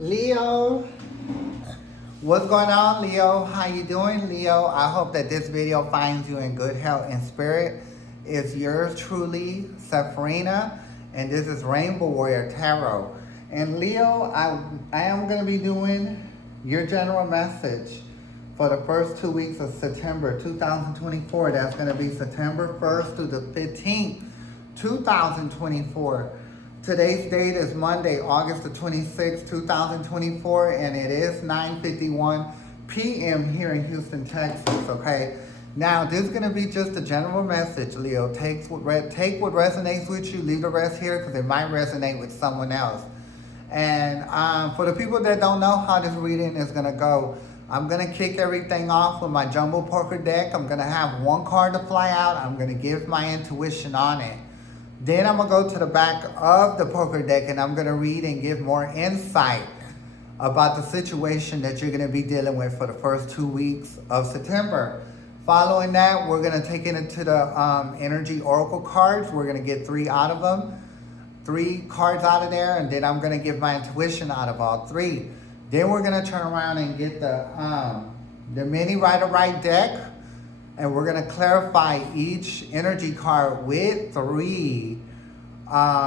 Leo, what's going on, Leo? How you doing, Leo? I hope that this video finds you in good health and spirit. It's yours truly, Sepharina, and this is Rainbow Warrior Tarot. And Leo, I am going to be doing your general message for the first 2 weeks of September 2024. That's going to be September 1st through the 15th, 2024. Today's date is Monday, August the 26th, 2024, and it is 9:51 p.m. here in Houston, Texas, okay? Now, this is going to be just a general message, Leo. Take what resonates with you, leave the rest here because it might resonate with someone else. And for the people that don't know how this reading is going to go, I'm going to kick everything off with my Jumbo Poker deck. I'm going to have one card to fly out. I'm going to give my intuition on it. Then I'm going to go to the back of the poker deck and I'm going to read and give more insight about the situation that you're going to be dealing with for the first 2 weeks of September. Following that, we're going to take it into the energy oracle cards. We're going to get 3 out of them. 3 cards out of there, and then I'm going to give my intuition out of all 3. Then we're going to turn around and get the mini Rider-Waite deck. And we're going to clarify each energy card with 3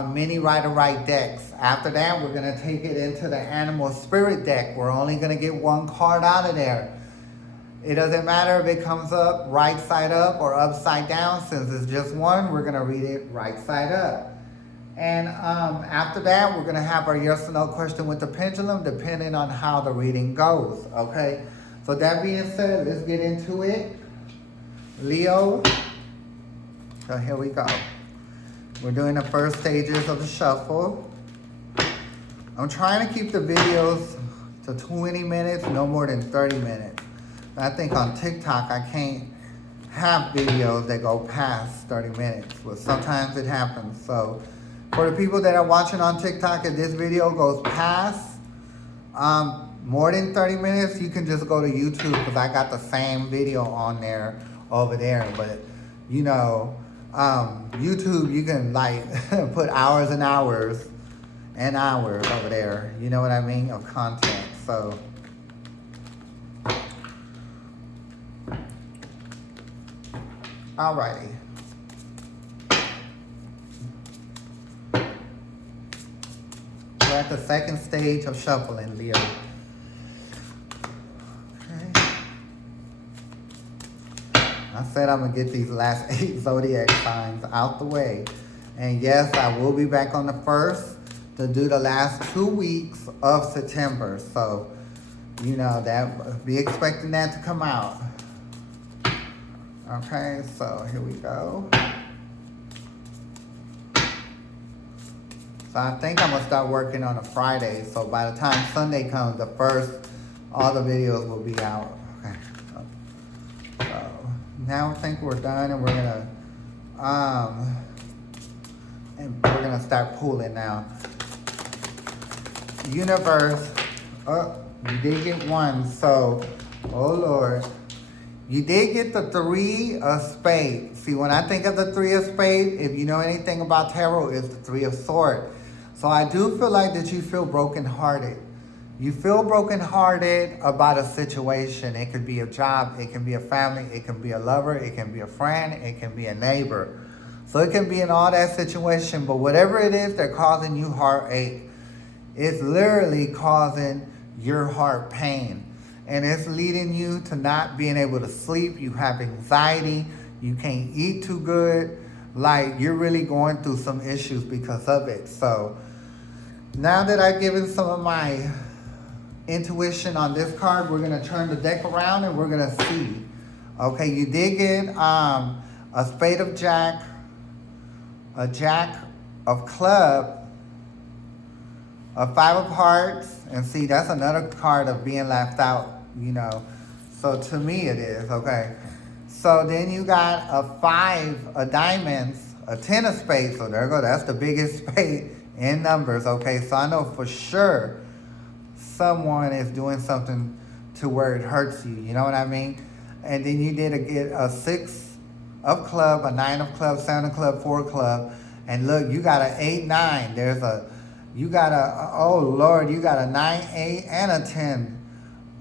mini Rider-Waite decks. After that, we're going to take it into the Animal Spirit deck. We're only going to get 1 card out of there. It doesn't matter if it comes up right side up or upside down. Since it's just 1, we're going to read it right side up. And after that, we're going to have our yes or no question with the pendulum, depending on how the reading goes. Okay? So that being said, let's get into it. Leo, so here we go. We're doing the first stages of the shuffle. I'm trying to keep the videos to 20 minutes, no more than 30 minutes. I think on TikTok, I can't have videos that go past 30 minutes, but sometimes it happens. So for the people that are watching on TikTok, if this video goes past more than 30 minutes, you can just go to YouTube because I got the same video on there over there. But you know, YouTube, you can like put hours and hours and hours over there, you know what I mean, of content. So alrighty, we're at the second stage of shuffling, Leo. I said I'm going to get these last 8 zodiac signs out the way. And yes, I will be back on the 1st to do the last 2 weeks of September. So, you know, that be expecting that to come out. Okay, so here we go. So I think I'm going to start working on a Friday. So by the time Sunday comes, the 1st, all the videos will be out. Okay. So now I think we're done, and we're gonna start pulling now. Universe, you did get 1, so oh Lord, you did get the 3 of spades. See, when I think of the 3 of spades, if you know anything about tarot, it's the 3 of swords. So I do feel like that you feel brokenhearted. You feel brokenhearted about a situation. It could be a job, it can be a family, it can be a lover, it can be a friend, it can be a neighbor. So it can be in all that situation, but whatever it is that's causing you heartache, it's literally causing your heart pain. And it's leading you to not being able to sleep. You have anxiety, you can't eat too good. Like, you're really going through some issues because of it. So now that I've given some of my intuition on this card, we're going to turn the deck around and we're going to see. Okay, you did get a spade of jack, a jack of club, a 5 of hearts, and see, that's another card of being left out, you know. So to me it is, okay. So then you got a 5 of diamonds, a 10 of spades, so there you go, that's the biggest spade in numbers, okay. So I know for sure someone is doing something to where it hurts you, you know what I mean? And then you did get a 6 of club, a 9 of club, 7 of club, 4 of club, and look, you got an 8, 9. There's a You got oh Lord, you got a 9, 8, and a 10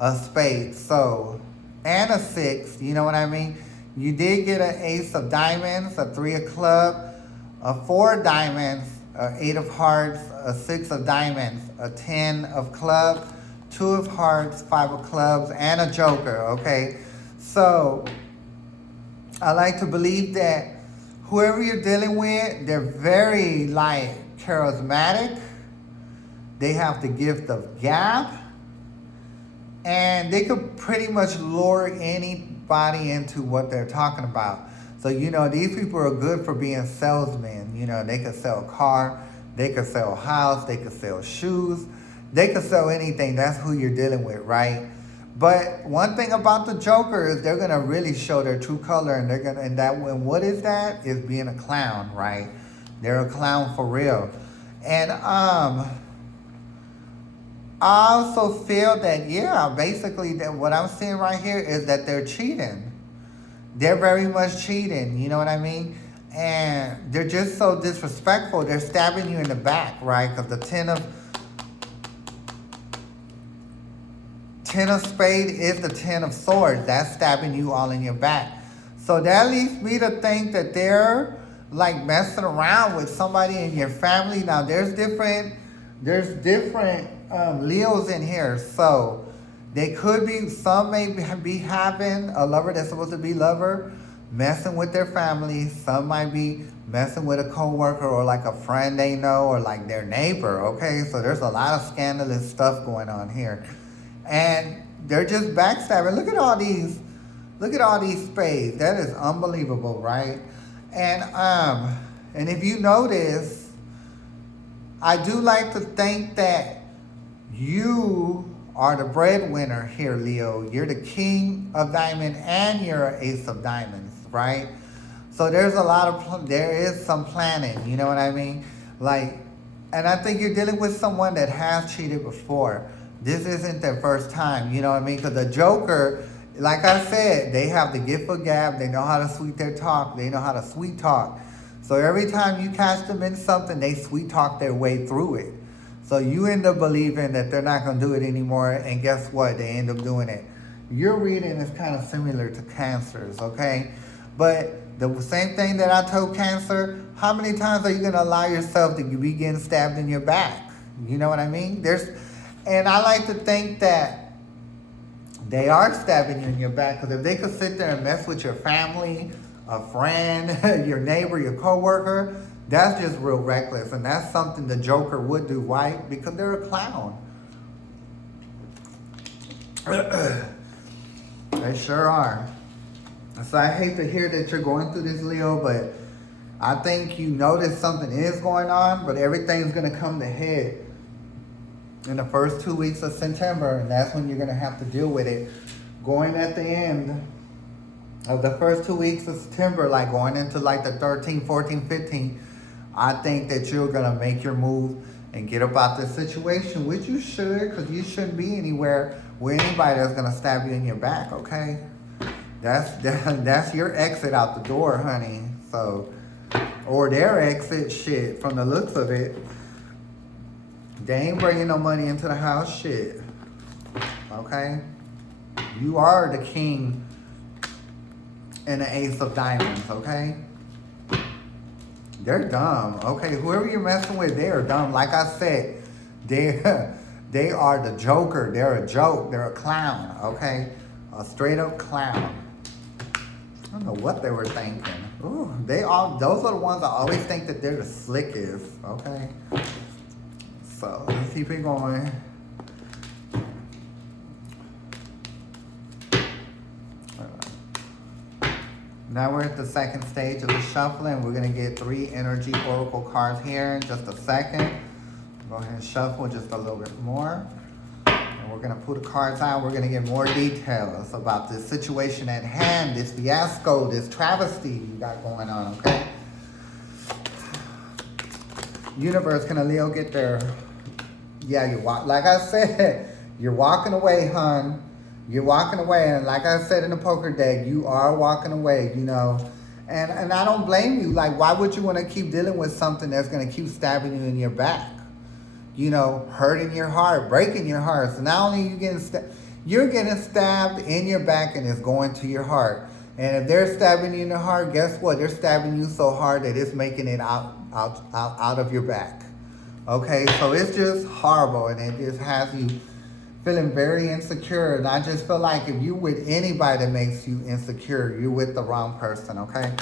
of spades. So, and a 6, you know what I mean? You did get an ace of diamonds, a 3 of club, a 4 of diamonds, a 8 of hearts, a 6 of diamonds, a 10 of club, 2 of hearts, 5 of clubs, and a joker, okay? So, I like to believe that whoever you're dealing with, they're very, like, charismatic. They have the gift of gab. And they could pretty much lure anybody into what they're talking about. So, you know, these people are good for being salesmen. You know, they could sell a car, they could sell a house, they could sell shoes, they could sell anything. That's who you're dealing with, right? But one thing about the Joker is they're gonna really show their true color, and they're gonna, and that when what is that? Is being a clown, right? They're a clown for real. And I also feel that, yeah, basically that what I'm seeing right here is that they're cheating. They're very much cheating, you know what I mean? And they're just so disrespectful. They're stabbing you in the back, right? Because the 10 of spade is the 10 of swords. That's stabbing you all in your back. So that leads me to think that they're like messing around with somebody in your family. Now there's different Leos in here, so they could be, some may be having a lover that's supposed to be lover messing with their family. Some might be messing with a coworker or like a friend they know or like their neighbor, okay? So there's a lot of scandalous stuff going on here. And they're just backstabbing. Look at all these spades. That is unbelievable, right? And if you notice, I do like to think that you are the breadwinner here, Leo. You're the king of diamonds and you're an ace of diamonds, right? So there's there is some planning, you know what I mean? Like, and I think you're dealing with someone that has cheated before. This isn't their first time, you know what I mean? Because the Joker, like I said, they have the gift of gab. They know how to sweet their talk. They know how to sweet talk. So every time you catch them in something, they sweet talk their way through it. So you end up believing that they're not going to do it anymore, and guess what? They end up doing it. Your reading is kind of similar to Cancer's, okay? But the same thing that I told Cancer, how many times are you going to allow yourself to be getting stabbed in your back? You know what I mean? And I like to think that they are stabbing you in your back, because if they could sit there and mess with your family, a friend, your neighbor, your coworker, that's just real reckless, and that's something the Joker would do, right? Because they're a clown. They sure are. So I hate to hear that you're going through this, Leo, but I think you notice something is going on, but everything's going to come to head in the first 2 weeks of September, and that's when you're going to have to deal with it. Going at the end of the first 2 weeks of September, like going into like the 13, 14, 15, I think that you're going to make your move and get about this situation, which you should, because you shouldn't be anywhere where anybody that's going to stab you in your back, okay? That's your exit out the door, honey. So, or their exit, shit, from the looks of it. They ain't bringing no money into the house, shit. Okay? You are the king and the ace of diamonds, okay? They're dumb, okay? Whoever you're messing with, they are dumb. Like I said, they are the Joker. They're a joke. They're a clown, okay? A straight up clown. I don't know what they were thinking. Ooh, those are the ones I always think that they're the slickest, okay? So let's keep it going. Now we're at the second stage of the shuffling. We're going to get 3 energy oracle cards here in just a second. Go ahead and shuffle just a little bit more. And we're going to pull the cards out. We're going to get more details about this situation at hand, this fiasco, this travesty you got going on, okay? Universe, can a Leo get there? Yeah, like I said, you're walking away, hon. You're walking away, and like I said in the poker deck, you are walking away, you know. And I don't blame you. Like, why would you want to keep dealing with something that's going to keep stabbing you in your back? you know, hurting your heart, breaking your heart. So not only you're getting stabbed in your back and it's going to your heart. And if they're stabbing you in the heart, guess what? They're stabbing you so hard that it's making it out of your back. Okay, so it's just horrible, and it just has you feeling very insecure. And I just feel like if you with anybody that makes you insecure, you're with the wrong person, okay?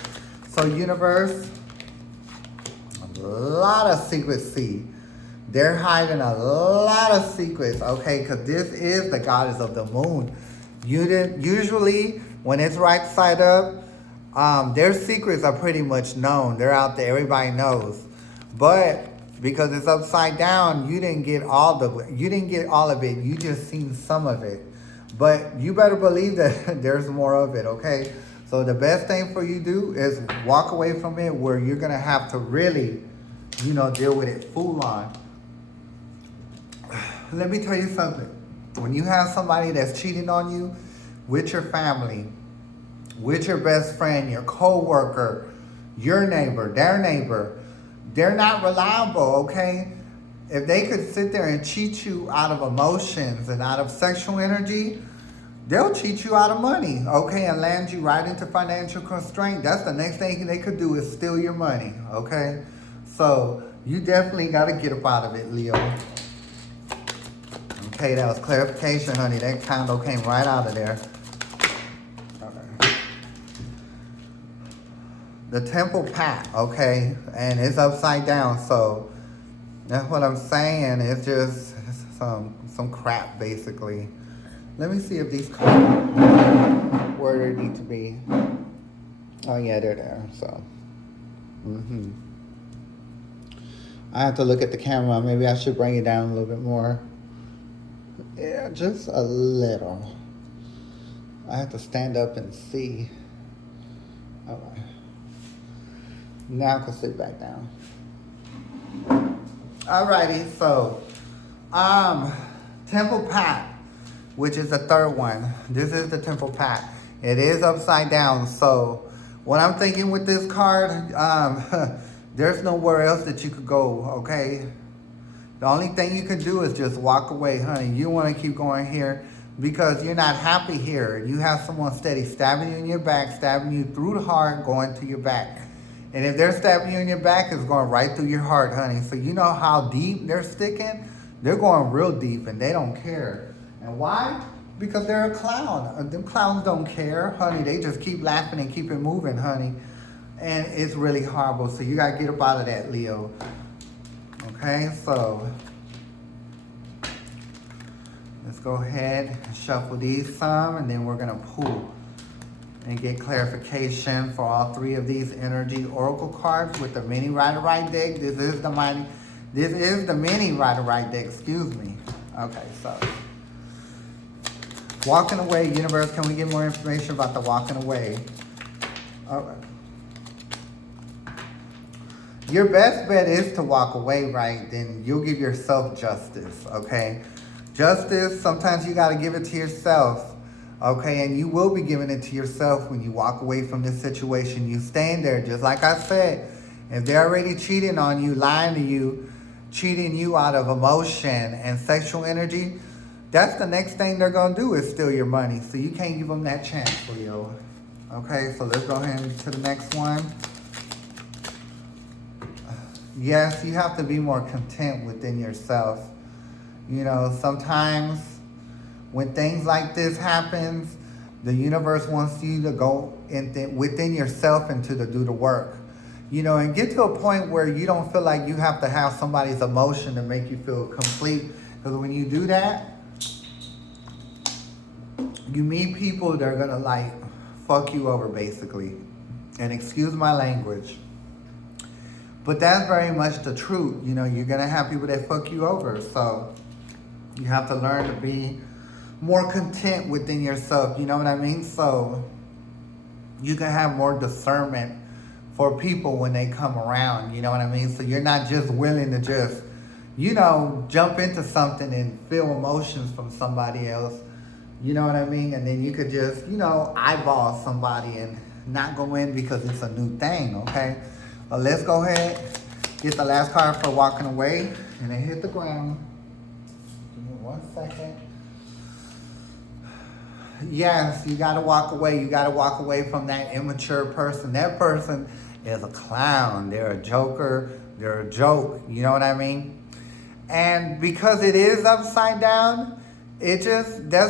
So universe, a lot of secrecy. They're hiding a lot of secrets, okay? Because this is the goddess of the moon. Usually, when it's right side up, their secrets are pretty much known. They're out there. Everybody knows. But because it's upside down, you didn't get all of it. You just seen some of it. But you better believe that there's more of it, okay? So the best thing for you to do is walk away from it, where you're going to have to really, you know, deal with it full on. Let me tell you something. When you have somebody that's cheating on you with your family, with your best friend, your co-worker, your neighbor, their neighbor, they're not reliable, okay? If they could sit there and cheat you out of emotions and out of sexual energy, they'll cheat you out of money, okay, and land you right into financial constraint. That's the next thing they could do, is steal your money, okay? So you definitely got to get up out of it, Leo. Okay, that was clarification, honey. That condo came right out of there. Okay. The temple pat, okay, and it's upside down, so that's what I'm saying. It's just some crap, basically. Let me see if these cards where they need to be. Oh yeah, they're there. So, I have to look at the camera. Maybe I should bring it down a little bit more. Yeah, just a little. I have to stand up and see. All right. Now I can sit back down. Alrighty, so Temple Pat, which is the third one. This is the Temple Pat. It is upside down. So what I'm thinking with this card, there's nowhere else that you could go, okay? The only thing you can do is just walk away, honey. You want to keep going here because you're not happy here. You have someone steady stabbing you in your back, stabbing you through the heart, going to your back. And if they're stabbing you in your back, it's going right through your heart, honey. So you know how deep they're sticking? They're going real deep, and they don't care. And why? Because they're a clown. Them clowns don't care, honey. They just keep laughing and keep it moving, honey. And it's really horrible. So you got to get up out of that, Leo. Okay, so let's go ahead and shuffle these some, and then we're going to pull and get clarification for all three of these energy oracle cards with the mini Rider-Waite deck. This is the mini Rider-Waite deck, excuse me. Okay, so walking away, universe, can we get more information about the walking away? All right. Your best bet is to walk away, right? Then you'll give yourself justice, okay? Justice, sometimes you got to give it to yourself, okay? And you will be giving it to yourself when you walk away from this situation. You staying there, just like I said. If they're already cheating on you, lying to you, cheating you out of emotion and sexual energy, that's the next thing they're going to do, is steal your money. So you can't give them that chance, Leo. Okay, so let's go ahead to the next one. Yes, you have to be more content within yourself. You know, sometimes when things like this happens, the universe wants you to go within yourself and to do the work. You know, and get to a point where you don't feel like you have to have somebody's emotion to make you feel complete. Because when you do that, you meet people that are going to like fuck you over, basically. And excuse my language. But that's very much the truth. You know, you're going to have people that fuck you over. So you have to learn to be more content within yourself. You know what I mean? So you can have more discernment for people when they come around. You know what I mean? So you're not just willing to just, you know, jump into something and feel emotions from somebody else. You know what I mean? And then you could just, you know, eyeball somebody and not go in because it's a new thing, okay? Let's go ahead, get the last card for walking away. And it hit the ground. Give me 1 second. Yes, you gotta walk away. You gotta walk away from that immature person. That person is a clown. They're a joker. They're a joke. You know what I mean? And because it is upside down, that's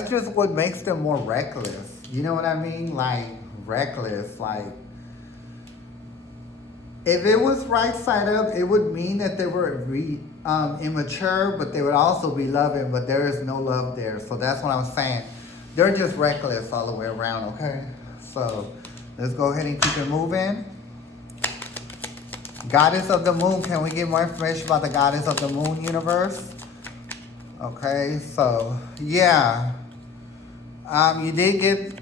just what makes them more reckless. You know what I mean? Like reckless. Like if it was right side up, it would mean that they were immature, but they would also be loving. But there is no love there. So that's what I'm saying. They're just reckless all the way around, okay? So let's go ahead and keep it moving. Goddess of the Moon. Can we get more information about the Goddess of the Moon universe? Okay, so yeah. You did get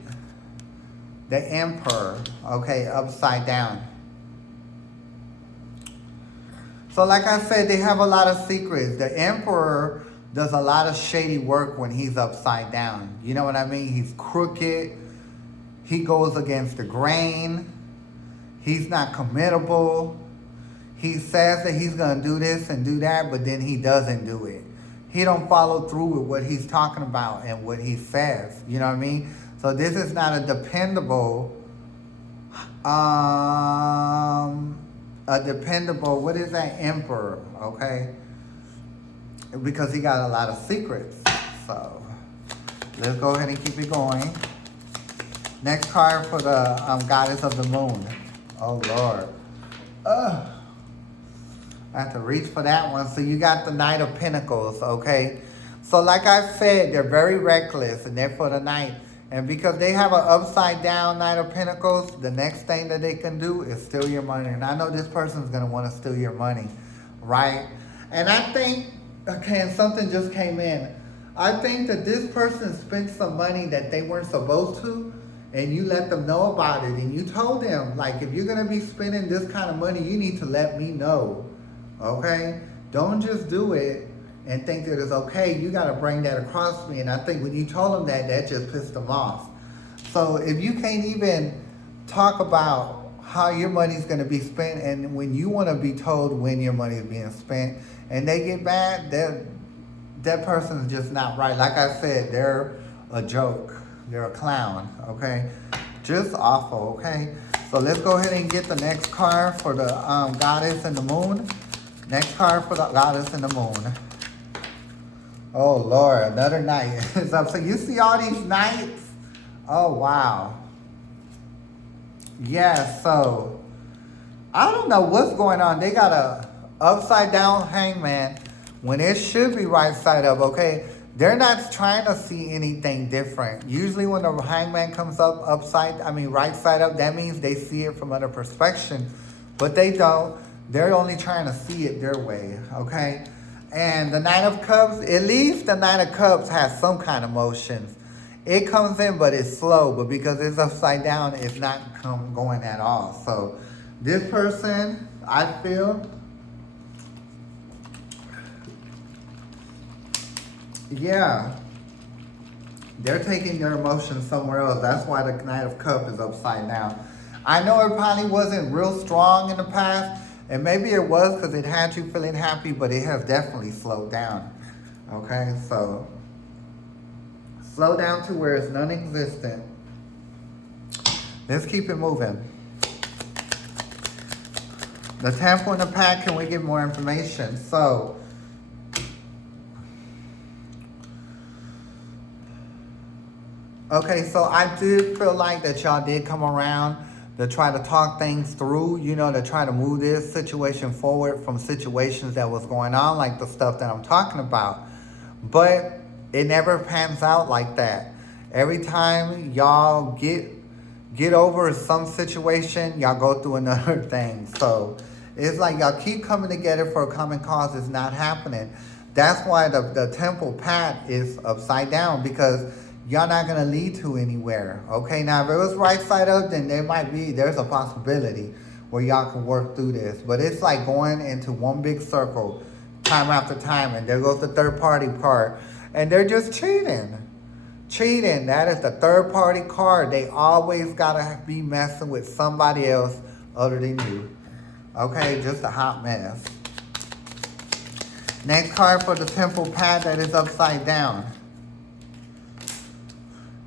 the Emperor, okay, upside down. So like I said, they have a lot of secrets. The Emperor does a lot of shady work when he's upside down. You know what I mean? He's crooked. He goes against the grain. He's not committable. He says that he's going to do this and do that, but then he doesn't do it. He don't follow through with what he's talking about and what he says. You know what I mean? So this is not a dependable, what is that, Emperor, okay? Because he got a lot of secrets. So let's go ahead and keep it going. Next card for the Goddess of the Moon. Oh Lord. I have to reach for that one. So you got the Knight of Pentacles, okay? So like I said, they're very reckless and they're for the Knight. And because they have an upside down Knight of Pentacles, the next thing that they can do is steal your money. And I know this person's going to want to steal your money, right? And I think, okay, and something just came in. I think that this person spent some money that they weren't supposed to, and you let them know about it. And you told them, like, if you're going to be spending this kind of money, you need to let me know, okay? Don't just do it and think that it's okay. You got to bring that across to me. And I think when you told them that, that just pissed them off. So if you can't even talk about how your money's going to be spent, and when you want to be told when your money is being spent, and they get mad, that person's just not right. Like I said, they're a joke. They're a clown, okay? Just awful, okay? So let's go ahead and get the next card for the Goddess and the Moon. Next card for the Goddess and the Moon. Oh, Lord, another Knight. So you see all these Knights? Oh, wow. Yeah, so I don't know what's going on. They got a upside down Hangman when it should be right side up, okay? They're not trying to see anything different. Usually when the Hangman comes up right side up, that means they see it from another perspective, but they don't. They're only trying to see it their way, okay? And the Knight of Cups, at least the Knight of Cups has some kind of motions. It comes in, but it's slow, but because it's upside down, it's not going at all. So this person, I feel, yeah, they're taking their emotions somewhere else. That's why the Knight of Cups is upside down. I know it probably wasn't real strong in the past, and maybe it was because it had you feeling happy, but it has definitely slowed down. Okay, so slow down to where it's non-existent. Let's keep it moving. The Temple in the pack, can we get more information? So, okay, so I did feel like that y'all did come around to try to talk things through, you know, to try to move this situation forward from situations that was going on, like the stuff that I'm talking about. But it never pans out like that. Every time y'all get over some situation, y'all go through another thing. So it's like y'all keep coming together for a common cause. It's not happening. That's why the Temple path is upside down, because y'all not going to lead to anywhere. Okay, now if it was right side up, then there's a possibility where y'all can work through this. But it's like going into one big circle time after time, and there goes the third party part. And they're just cheating. Cheating, that is the third party card. They always got to be messing with somebody else other than you. Okay, just a hot mess. Next card for the temple pad that is upside down.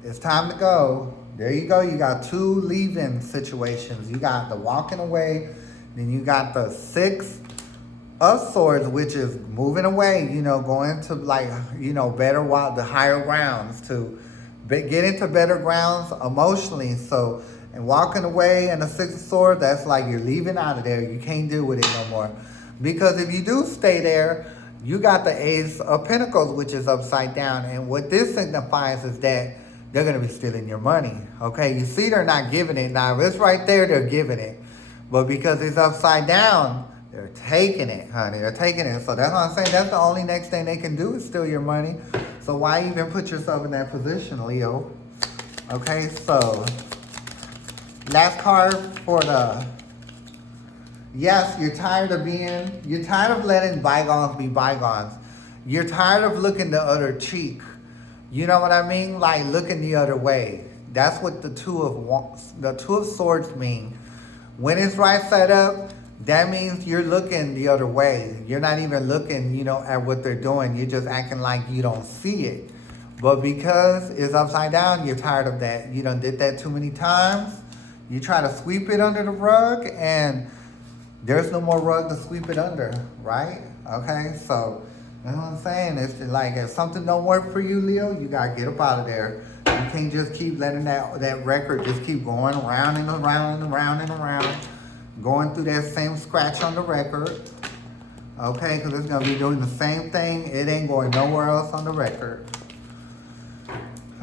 It's time to go. There you go. You got two leaving situations. You got the walking away. Then you got the Six of Swords, which is moving away, going to better, the higher grounds, to get into better grounds emotionally. So, and walking away, and the Six of Swords, that's like you're leaving out of there. You can't deal with it no more. Because if you do stay there, you got the Ace of Pentacles, which is upside down. And what this signifies is that they're going to be stealing your money. Okay, you see they're not giving it. Now, if it's right there, they're giving it. But because it's upside down, they're taking it, honey. They're taking it. So that's what I'm saying. That's the only next thing they can do is steal your money. So why even put yourself in that position, Leo? Okay, so last card for the... Yes, you're tired of letting bygones be bygones. You're tired of looking the other cheek. You know what I mean? Like looking the other way. That's what the Two of Swords mean. When it's right side up, that means you're looking the other way. You're not even looking, at what they're doing. You're just acting like you don't see it. But because it's upside down, you're tired of that. You done did that too many times. You try to sweep it under the rug, and there's no more rug to sweep it under, right? Okay, so that's what I'm saying. It's like if something don't work for you, Leo, you gotta get up out of there. You can't just keep letting that record just keep going around and around and around and around, going through that same scratch on the record. Okay, because it's gonna be doing the same thing. It ain't going nowhere else on the record.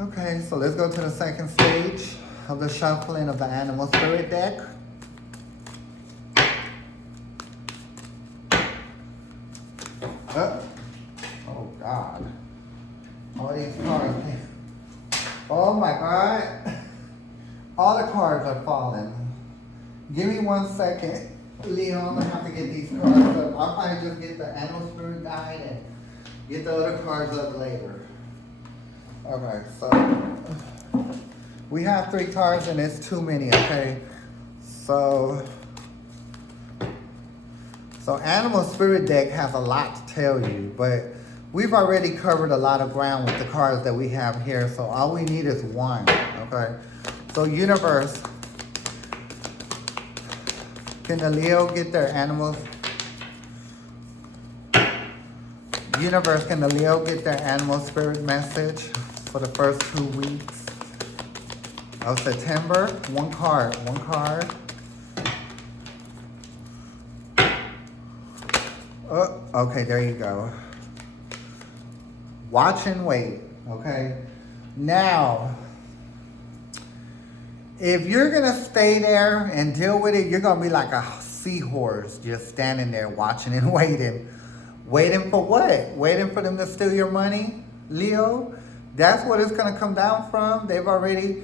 Okay, so let's go to the second stage of the shuffling of the Animal Spirit deck. Oh God. All these cards. Oh my God. All the cards are falling. Give me 1 second. Leo, I'm gonna have to get these cards up. I'll probably just get the Animal Spirit guide and get the other cards up later. Okay, so we have 3 cards and it's too many, okay? So Animal Spirit deck has a lot to tell you, but we've already covered a lot of ground with the cards that we have here, so all we need is 1, okay? So Universe, can the Leo get their animals? Universe, can the Leo get their Animal Spirit message for the first 2 weeks of September? 1 card, 1 card. Oh, okay, there you go. Watch and wait, okay? Now, if you're going to stay there and deal with it, you're going to be like a seahorse just standing there watching and waiting. Waiting for what? Waiting for them to steal your money, Leo? That's what it's going to come down from. They've already,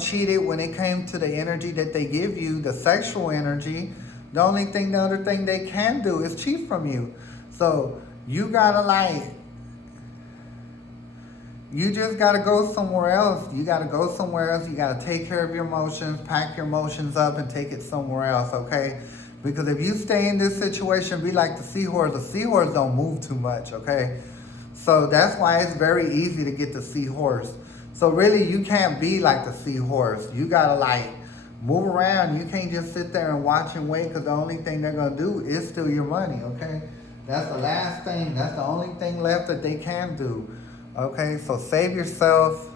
cheated when it came to the energy that they give you, the sexual energy. The other thing they can do is cheat from you. So you gotta you just gotta go somewhere else. You gotta go somewhere else. You gotta take care of your emotions, pack your emotions up and take it somewhere else, okay? Because if you stay in this situation, be like the seahorse. The seahorse don't move too much, okay? So that's why it's very easy to get the seahorse. So really you can't be like the seahorse. You gotta move around. You can't just sit there and watch and wait, because the only thing they're going to do is steal your money, okay? That's the last thing. That's the only thing left that they can do, okay? So save yourself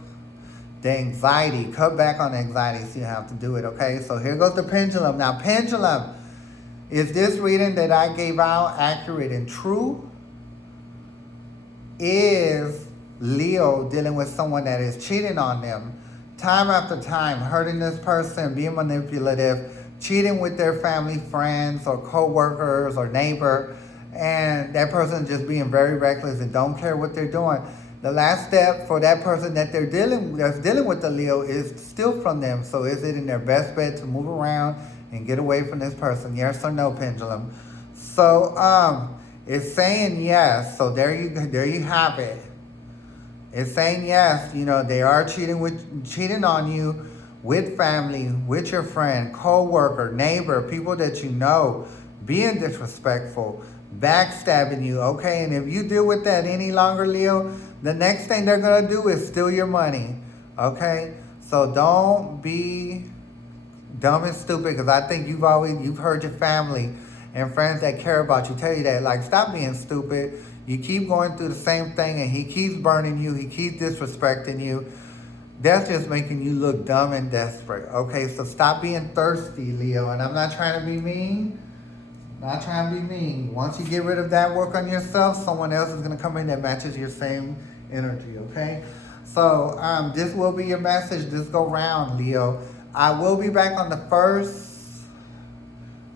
the anxiety. Cut back on the anxiety so you have to do it, okay? So here goes the pendulum. Now, pendulum, is this reading that I gave out accurate and true? Is Leo dealing with someone that is cheating on them? Time after time, hurting this person, being manipulative, cheating with their family, friends, or co-workers, or neighbor, and that person just being very reckless and don't care what they're doing. The last step for that person that's dealing with the Leo is steal from them. So is it in their best bet to move around and get away from this person? Yes or no, pendulum? So it's saying yes. So there you have it. It's saying yes, they are cheating on you with family, with your friend, co-worker, neighbor, people that you know, being disrespectful, backstabbing you, okay? And if you deal with that any longer, Leo, the next thing they're gonna do is steal your money, okay? So don't be dumb and stupid, because I think you've heard your family and friends that care about you tell you that, like, stop being stupid. You keep going through the same thing and he keeps burning you, he keeps disrespecting you. That's just making you look dumb and desperate, okay? So stop being thirsty, Leo. And I'm not trying to be mean. Not trying to be mean. Once you get rid of that work on yourself, someone else is going to come in that matches your same energy, okay? So this will be your message this go round, Leo. I will be back on the 1st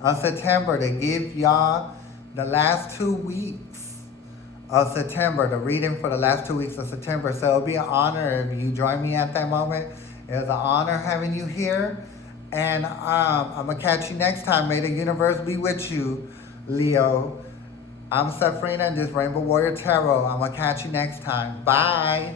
of September to give y'all the last 2 weeks of September, the reading for the last 2 weeks of September. So it'll be an honor if you join me at that moment. It's an honor having you here. And I'm going to catch you next time. May the universe be with you, Leo. I'm Safrina and this Rainbow Warrior Tarot. I'm going to catch you next time. Bye.